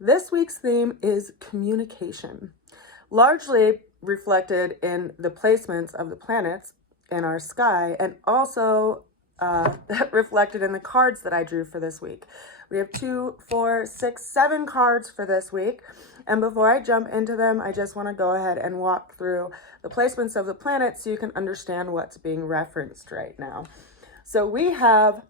This week's theme is communication, largely reflected in the placements of the planets in our sky and also reflected in the cards that I drew for this week. We have 2, 4, 6, 7 cards for this week. And before I jump into them, I just want to go ahead and walk through the placements of the planets so you can understand what's being referenced right now. So we have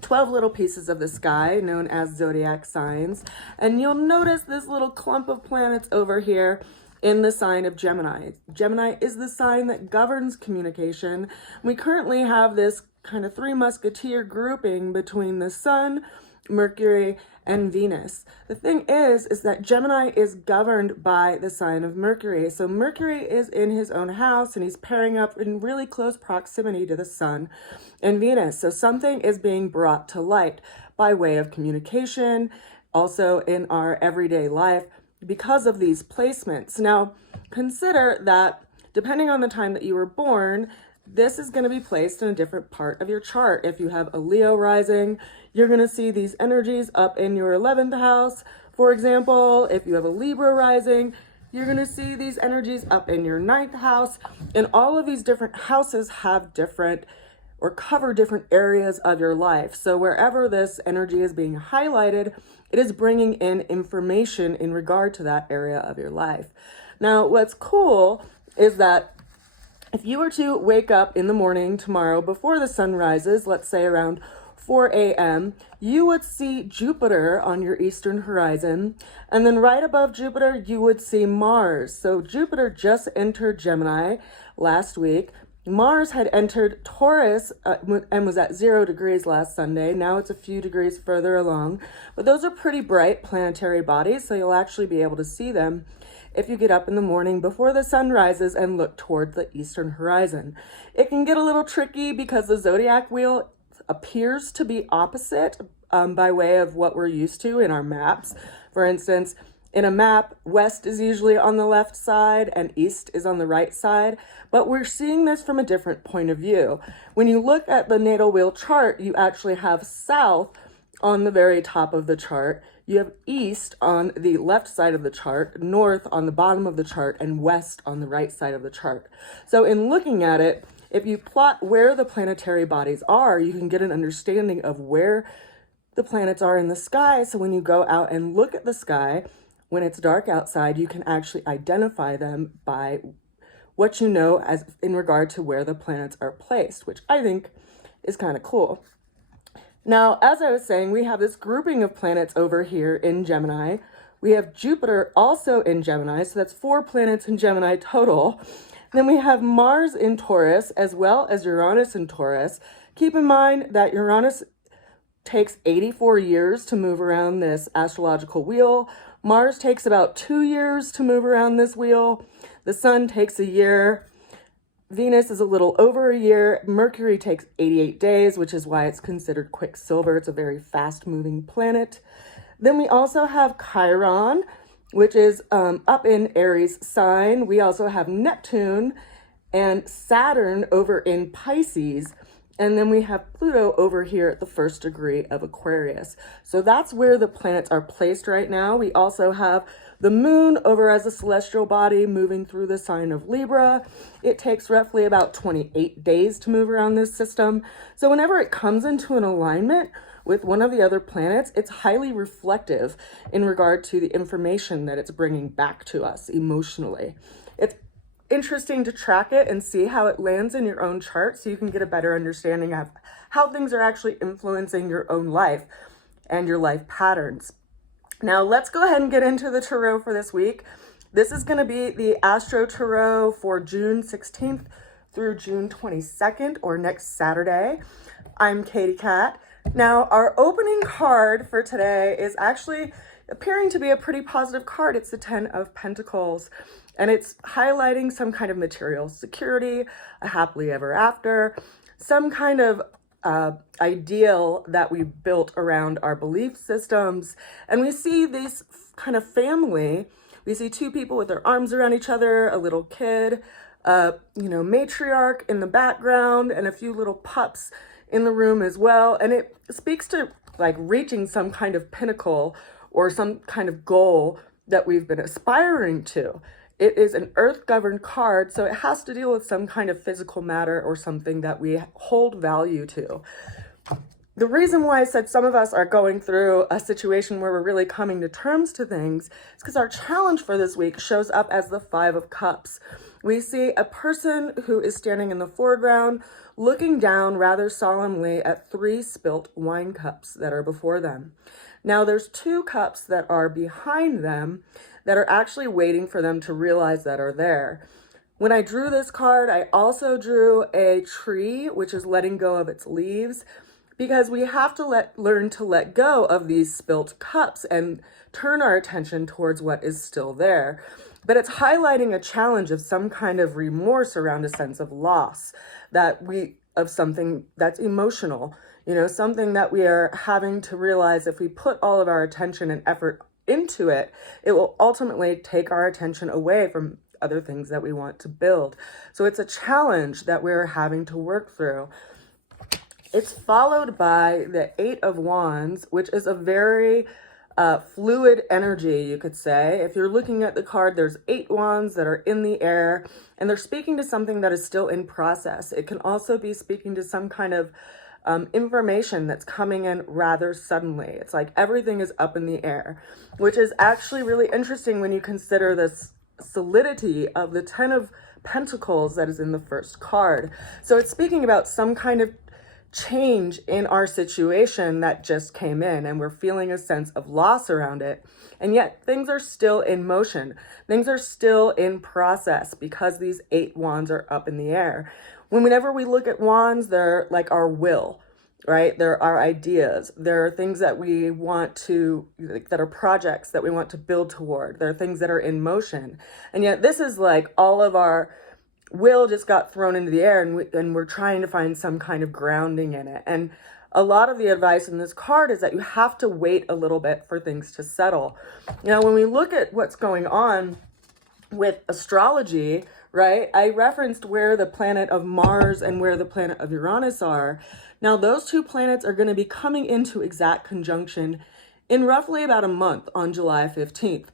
12 little pieces of the sky known as zodiac signs. And you'll notice this little clump of planets over here in the sign of Gemini. Gemini is the sign that governs communication. We currently have this kind of 3 musketeer grouping between the Sun, Mercury, and Venus. The thing is that Gemini is governed by the sign of Mercury. So Mercury is in his own house and he's pairing up in really close proximity to the Sun and Venus. So something is being brought to light by way of communication, also in our everyday life because of these placements. Now, consider that depending on the time that you were born, this is going to be placed in a different part of your chart. If you have a Leo rising, you're going to see these energies up in your 11th house. For example, if you have a Libra rising, you're going to see these energies up in your 9th house. And all of these different houses have different or cover different areas of your life. So wherever this energy is being highlighted, it is bringing in information in regard to that area of your life. Now, what's cool is that if you were to wake up in the morning tomorrow before the sun rises, let's say around 4 a.m., you would see Jupiter on your eastern horizon. And then right above Jupiter, you would see Mars. So Jupiter just entered Gemini last week. Mars had entered Taurus and was at 0 degrees last Sunday. Now it's a few degrees further along. But those are pretty bright planetary bodies, so you'll actually be able to see them if you get up in the morning before the sun rises and look toward the eastern horizon. It can get a little tricky because the zodiac wheel appears to be opposite by way of what we're used to in our maps. For instance, in a map, west is usually on the left side and east is on the right side, but we're seeing this from a different point of view. When you look at the natal wheel chart, you actually have south on the very top of the chart. You have east on the left side of the chart, north on the bottom of the chart, and west on the right side of the chart. So in looking at it, if you plot where the planetary bodies are, you can get an understanding of where the planets are in the sky. So when you go out and look at the sky, when it's dark outside, you can actually identify them by what you know as in regard to where the planets are placed, which I think is kind of cool. Now, as I was saying, we have this grouping of planets over here in Gemini. We have Jupiter also in Gemini, so that's 4 planets in Gemini total. Then we have Mars in Taurus, as well as Uranus in Taurus. Keep in mind that Uranus takes 84 years to move around this astrological wheel. Mars takes about 2 years to move around this wheel. The Sun takes a year. Venus is a little over a year. Mercury takes 88 days, which is why it's considered quicksilver. It's a very fast-moving planet. Then we also have Chiron, which is up in Aries sign. We also have Neptune and Saturn over in Pisces. And then we have Pluto over here at the 1st degree of Aquarius. So that's where the planets are placed right now. We also have the moon over as a celestial body moving through the sign of Libra. It takes roughly about 28 days to move around this system. So whenever it comes into an alignment with one of the other planets, it's highly reflective in regard to the information that it's bringing back to us emotionally. It's interesting to track it and see how it lands in your own chart so you can get a better understanding of how things are actually influencing your own life and your life patterns. Now, let's go ahead and get into the tarot for this week. This is going to be the AstroTarot for June 16th through June 22nd, or next Saturday. I'm Katie Cat. Now, our opening card for today is actually appearing to be a pretty positive card. It's the 10 of Pentacles, and it's highlighting some kind of material security, a happily ever after, some kind of ideal that we built around our belief systems. And we see this kind of family. We see 2 people with their arms around each other, a little kid, matriarch in the background, and a few little pups in the room as well. And it speaks to like reaching some kind of pinnacle or some kind of goal that we've been aspiring to. It is an earth-governed card, so it has to deal with some kind of physical matter or something that we hold value to. The reason why I said some of us are going through a situation where we're really coming to terms to things is because our challenge for this week shows up as the Five of Cups. We see a person who is standing in the foreground, looking down rather solemnly at 3 spilt wine cups that are before them. Now there's 2 cups that are behind them that are actually waiting for them to realize that are there. When I drew this card, I also drew a tree, which is letting go of its leaves, because we have to learn to let go of these spilt cups and turn our attention towards what is still there. But it's highlighting a challenge of some kind of remorse around a sense of loss of something that's emotional, something that we are having to realize if we put all of our attention and effort into it, it will ultimately take our attention away from other things that we want to build. So it's a challenge that we're having to work through. It's followed by the 8 of Wands, which is a very fluid energy, you could say. If you're looking at the card, there's 8 wands that are in the air, and they're speaking to something that is still in process. It can also be speaking to some kind of information that's coming in rather suddenly. It's like everything is up in the air, which is actually really interesting when you consider this solidity of the 10 of Pentacles that is in the first card. So it's speaking about some kind of change in our situation that just came in, and we're feeling a sense of loss around it. And yet things are still in motion. Things are still in process because these 8 wands are up in the air. Whenever we look at wands, they're like our will, right? They're our ideas. There are things that we want to, that are projects that we want to build toward. There are things that are in motion. And yet this is like all of our will just got thrown into the air, and we're trying to find some kind of grounding in it. And a lot of the advice in this card is that you have to wait a little bit for things to settle. Now, when we look at what's going on with astrology, right, I referenced where the planet of Mars and where the planet of Uranus are. Now, those 2 planets are going to be coming into exact conjunction in roughly about a month on July 15th.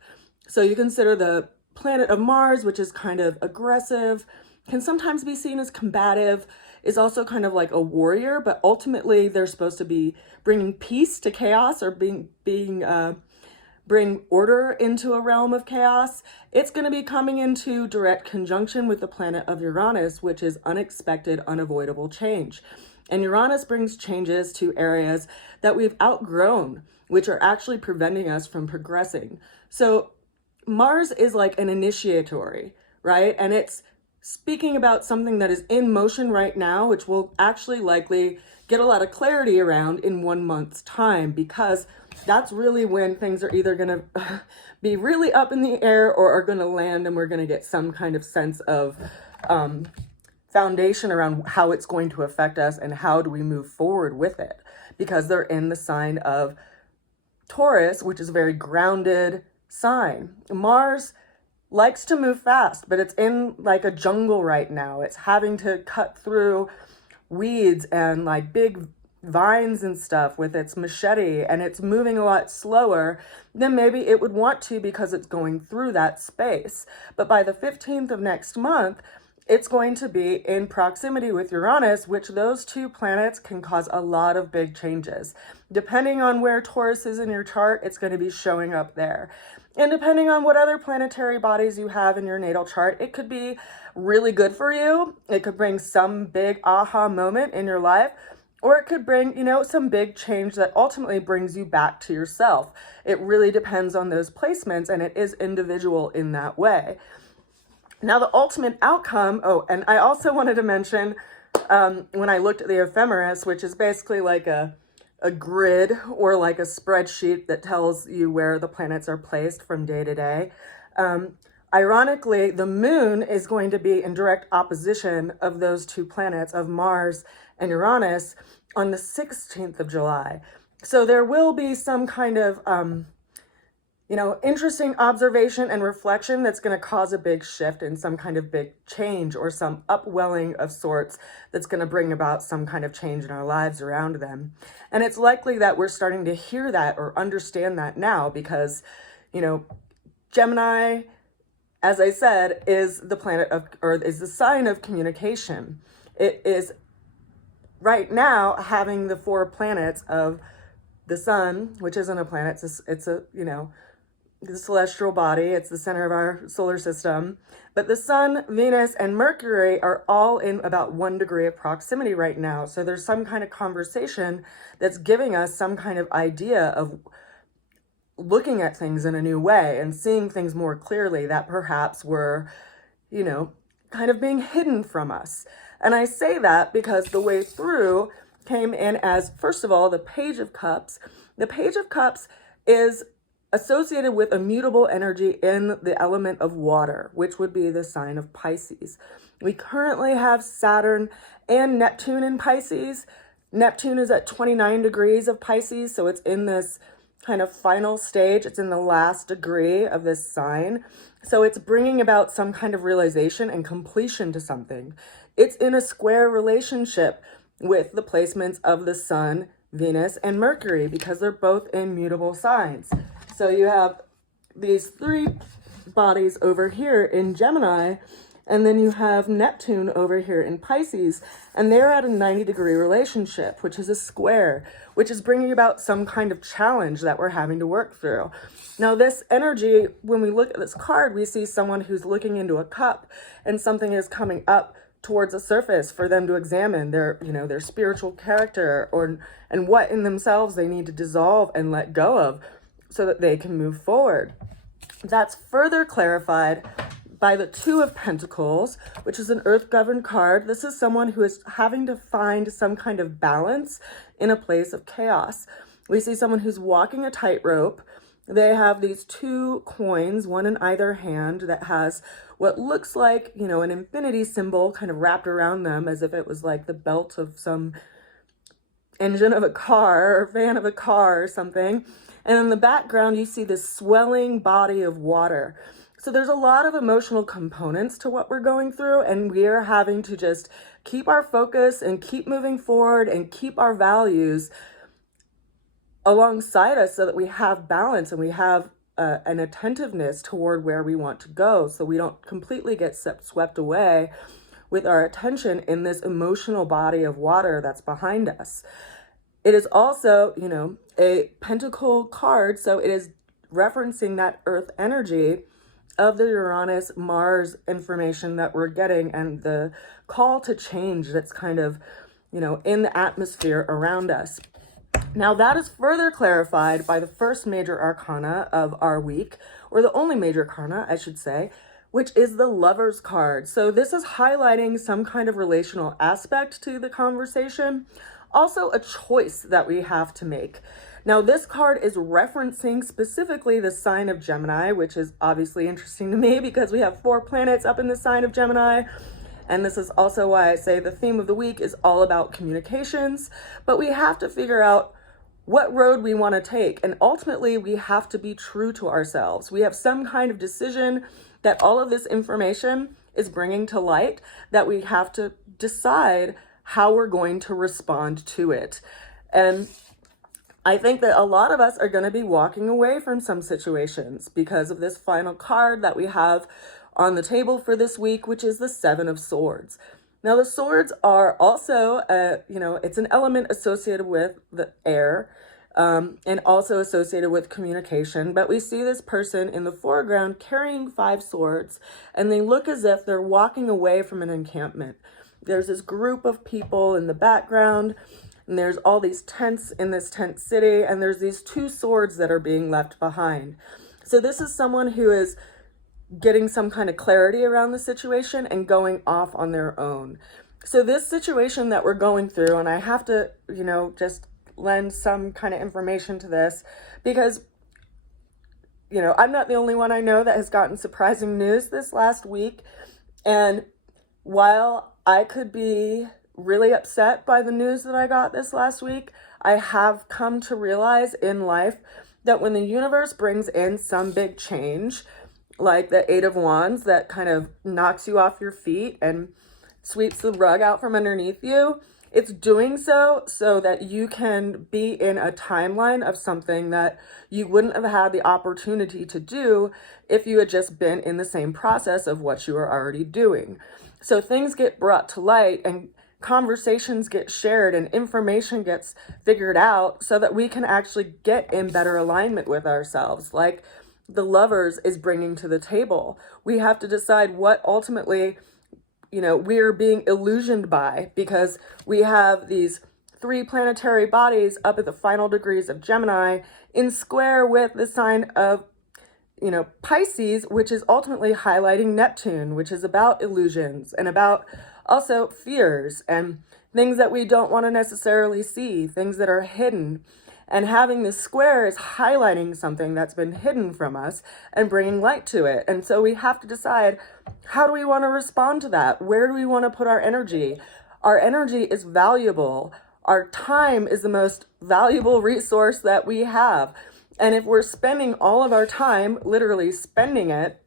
So you consider the planet of Mars, which is kind of aggressive, can sometimes be seen as combative, is also kind of like a warrior, but ultimately they're supposed to be bringing peace to chaos, or bring order into a realm of chaos. It's going to be coming into direct conjunction with the planet of Uranus, which is unexpected, unavoidable change. And Uranus brings changes to areas that we've outgrown, which are actually preventing us from progressing. So Mars is like an initiatory, right? And it's speaking about something that is in motion right now, which will actually likely get a lot of clarity around in 1 month's time, because that's really when things are either going to be really up in the air or are going to land, and we're going to get some kind of sense of foundation around how it's going to affect us and how do we move forward with it, because they're in the sign of Taurus, which is a very grounded sign. Mars likes to move fast, but it's in like a jungle right now. It's having to cut through weeds and like big vines and stuff with its machete, and it's moving a lot slower than maybe it would want to because it's going through that space. But by the 15th of next month, it's going to be in proximity with Uranus, which those 2 planets can cause a lot of big changes. Depending on where Taurus is in your chart, it's going to be showing up there. And depending on what other planetary bodies you have in your natal chart, it could be really good for you. It could bring some big aha moment in your life, or it could bring, some big change that ultimately brings you back to yourself. It really depends on those placements, and it is individual in that way. Now, the ultimate outcome, and I also wanted to mention, when I looked at the ephemeris, which is basically like a grid or like a spreadsheet that tells you where the planets are placed from day to day. Ironically, the moon is going to be in direct opposition of those 2 planets, of Mars and Uranus, on the 16th of July. So there will be some kind of interesting observation and reflection that's going to cause a big shift and some kind of big change or some upwelling of sorts that's going to bring about some kind of change in our lives around them. And it's likely that we're starting to hear that or understand that now because, Gemini, as I said, is the planet of, or is the sign of communication. It is right now having the 4 planets of the sun, which isn't a planet, it's a the celestial body. It's the center of our solar system. But the sun, Venus, and Mercury are all in about 1 degree of proximity right now. So there's some kind of conversation that's giving us some kind of idea of looking at things in a new way and seeing things more clearly that perhaps were, kind of being hidden from us. And I say that because the way through came in as, first of all, the Page of Cups. The Page of Cups is associated with a mutable energy in the element of water, which would be the sign of Pisces. We currently have Saturn and Neptune in Pisces. Neptune is at 29 degrees of Pisces, so it's in this kind of final stage. It's in the last degree of this sign. So it's bringing about some kind of realization and completion to something. It's in a square relationship with the placements of the sun, Venus, and Mercury because they're both in mutable signs. So you have these 3 bodies over here in Gemini, and then you have Neptune over here in Pisces, and they're at a 90-degree relationship, which is a square, which is bringing about some kind of challenge that we're having to work through. Now, this energy, when we look at this card, we see someone who's looking into a cup, and something is coming up towards the surface for them to examine their spiritual character and what in themselves they need to dissolve and let go of, so that they can move forward. That's further clarified by the 2 of Pentacles, which is an earth-governed card. This is someone who is having to find some kind of balance in a place of chaos. We see someone who's walking a tightrope. They have these 2 coins, one in either hand, that has what looks like, an infinity symbol kind of wrapped around them as if it was like the belt of some engine of a car or fan of a car or something. And in the background, you see this swelling body of water. So there's a lot of emotional components to what we're going through, and we are having to just keep our focus and keep moving forward and keep our values alongside us so that we have balance and we have an attentiveness toward where we want to go, so we don't completely get swept away with our attention in this emotional body of water that's behind us. It is also, a pentacle card, so it is referencing that earth energy of the Uranus-Mars information that we're getting and the call to change that's kind of, in the atmosphere around us. Now, that is further clarified by the first major arcana of our week, or the only major arcana, I should say, which is the Lover's card. So this is highlighting some kind of relational aspect to the conversation, also a choice that we have to make. Now, this card is referencing specifically the sign of Gemini, which is obviously interesting to me because we have 4 planets up in the sign of Gemini. And this is also why I say the theme of the week is all about communications. But we have to figure out what road we want to take. And ultimately, we have to be true to ourselves. We have some kind of decision that all of this information is bringing to light that we have to decide how we're going to respond to it. And I think that a lot of us are going to be walking away from some situations because of this final card that we have on the table for this week, which is the 7 of Swords. Now, the swords are also, it's an element associated with the air and also associated with communication. But we see this person in the foreground carrying 5 swords, and they look as if they're walking away from an encampment. There's this group of people in the background, and there's all these tents in this tent city, and there's these 2 swords that are being left behind. So this is someone who is getting some kind of clarity around the situation and going off on their own. So this situation that we're going through, and I have to, just lend some kind of information to this because, I'm not the only one I know that has gotten surprising news this last week. And while I could be really upset by the news that I got this last week, I have come to realize in life that when the universe brings in some big change, like the Eight of Wands that kind of knocks you off your feet and sweeps the rug out from underneath you, it's doing so that you can be in a timeline of something that you wouldn't have had the opportunity to do if you had just been in the same process of what you were already doing. So things get brought to light and conversations get shared and information gets figured out so that we can actually get in better alignment with ourselves. Like the Lovers is bringing to the table. We have to decide what ultimately, we're being illusioned by, because we have these 3 planetary bodies up at the final degrees of Gemini in square with the sign of, Pisces, which is ultimately highlighting Neptune, which is about illusions and about also fears and things that we don't want to necessarily see, things that are hidden. And having this square is highlighting something that's been hidden from us and bringing light to it. And so we have to decide, how do we want to respond to that? Where do we want to put our energy? Our energy is valuable. Our time is the most valuable resource that we have. And if we're spending all of our time, literally spending it,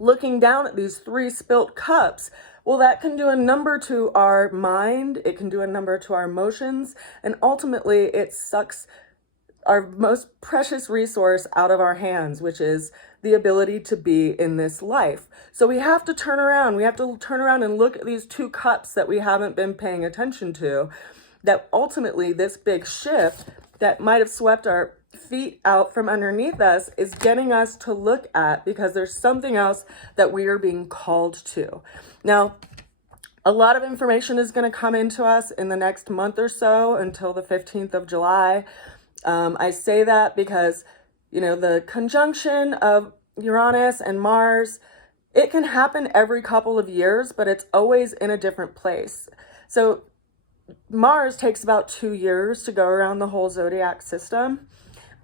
looking down at these 3 spilt cups, well, that can do a number to our mind, it can do a number to our emotions, and ultimately it sucks our most precious resource out of our hands, which is the ability to be in this life. So we have to turn around. We have to turn around and look at these 2 cups that we haven't been paying attention to, that ultimately this big shift that might have swept our feet out from underneath us is getting us to look at, because there's something else that we are being called to. Now, a lot of information is going to come into us in the next month or so until the 15th of July. I say that because, the conjunction of Uranus and Mars, it can happen every couple of years, but it's always in a different place. So Mars takes about 2 years to go around the whole zodiac system,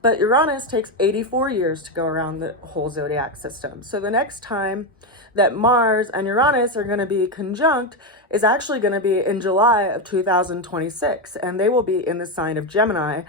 but Uranus takes 84 years to go around the whole zodiac system. So the next time that Mars and Uranus are going to be conjunct is actually going to be in July of 2026, and they will be in the sign of Gemini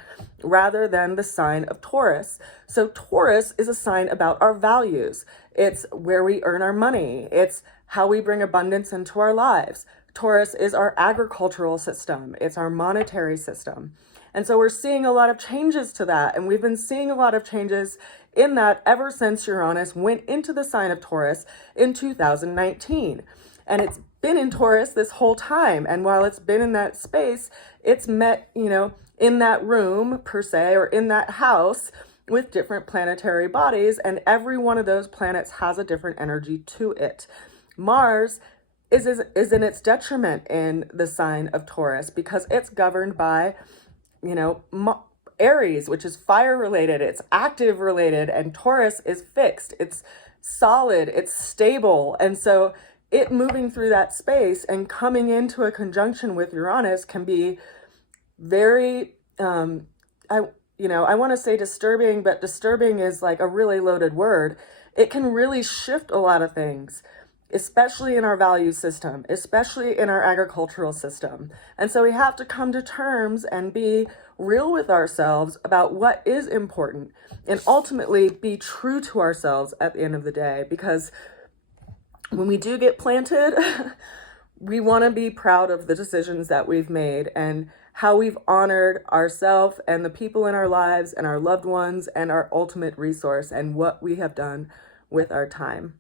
rather than the sign of Taurus. So Taurus is a sign about our values. It's where we earn our money. It's how we bring abundance into our lives. Taurus is our agricultural system. It's our monetary system. And so we're seeing a lot of changes to that. And we've been seeing a lot of changes in that ever since Uranus went into the sign of Taurus in 2019. And it's been in Taurus this whole time. And while it's been in that space, it's met, in that room per se, or in that house with different planetary bodies. And every one of those planets has a different energy to it. Mars is in its detriment in the sign of Taurus because it's governed by, Aries, which is fire related, it's active related, and Taurus is fixed, it's solid, it's stable. And so it moving through that space and coming into a conjunction with Uranus can be very, I want to say disturbing, but disturbing is like a really loaded word. It can really shift a lot of things, especially in our value system, especially in our agricultural system. And so we have to come to terms and be real with ourselves about what is important and ultimately be true to ourselves at the end of the day. Because when we do get planted, we want to be proud of the decisions that we've made and how we've honored ourselves and the people in our lives and our loved ones and our ultimate resource and what we have done with our time.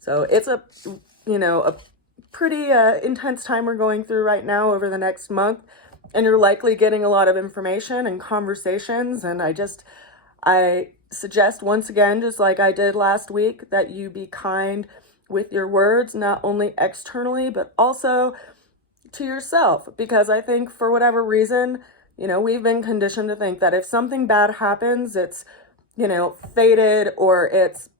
So it's a pretty intense time we're going through right now over the next month. And you're likely getting a lot of information and conversations. And I suggest once again, just like I did last week, that you be kind with your words, not only externally, but also to yourself. Because I think for whatever reason, we've been conditioned to think that if something bad happens, it's, fated, or it's,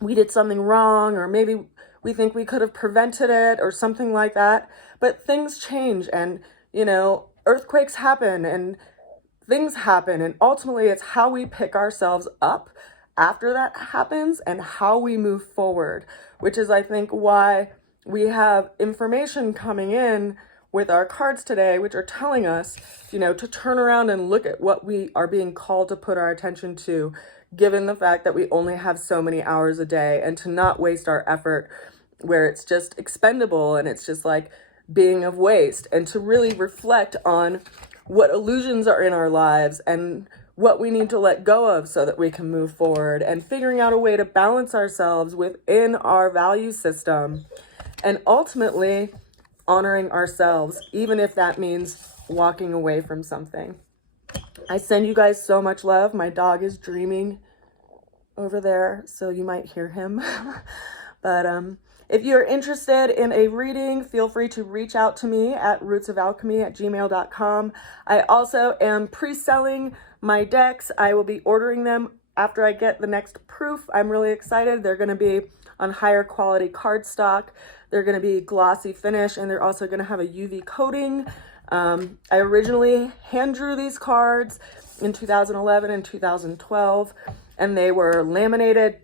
we did something wrong, or maybe we think we could have prevented it or something like that. But things change and, earthquakes happen and things happen. And ultimately it's how we pick ourselves up after that happens and how we move forward, which is, I think, why we have information coming in with our cards today, which are telling us, you know, to turn around and look at what we are being called to put our attention to, given the fact that we only have so many hours a day, and to not waste our effort where it's just expendable and it's just like being of waste, and to really reflect on what illusions are in our lives and what we need to let go of so that we can move forward, and figuring out a way to balance ourselves within our value system, and ultimately honoring ourselves, even if that means walking away from something. I send you guys so much love. My dog is dreaming over there, so you might hear him. But if you're interested in a reading, feel free to reach out to me at rootsofalchemy@gmail.com. I also am pre-selling my decks. I will be ordering them after I get the next proof. I'm really excited. They're going to be on higher quality cardstock. They're going to be glossy finish, and they're also going to have a UV coating. I originally hand drew these cards in 2011 and 2012, and they were laminated.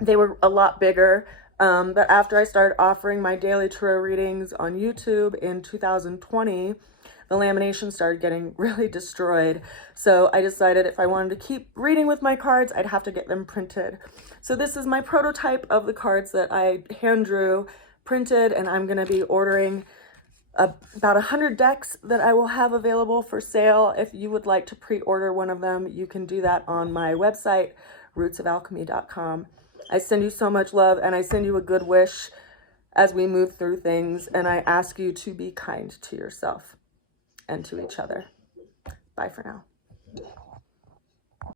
They were a lot bigger. But after I started offering my daily tarot readings on YouTube in 2020, the lamination started getting really destroyed. So I decided if I wanted to keep reading with my cards, I'd have to get them printed. So this is my prototype of the cards that I hand drew, printed, and I'm going to be ordering about 100 decks that I will have available for sale. If you would like to pre-order one of them, you can do that on my website, rootsofalchemy.com. I send you so much love, and I send you a good wish as we move through things, and I ask you to be kind to yourself and to each other. Bye for now.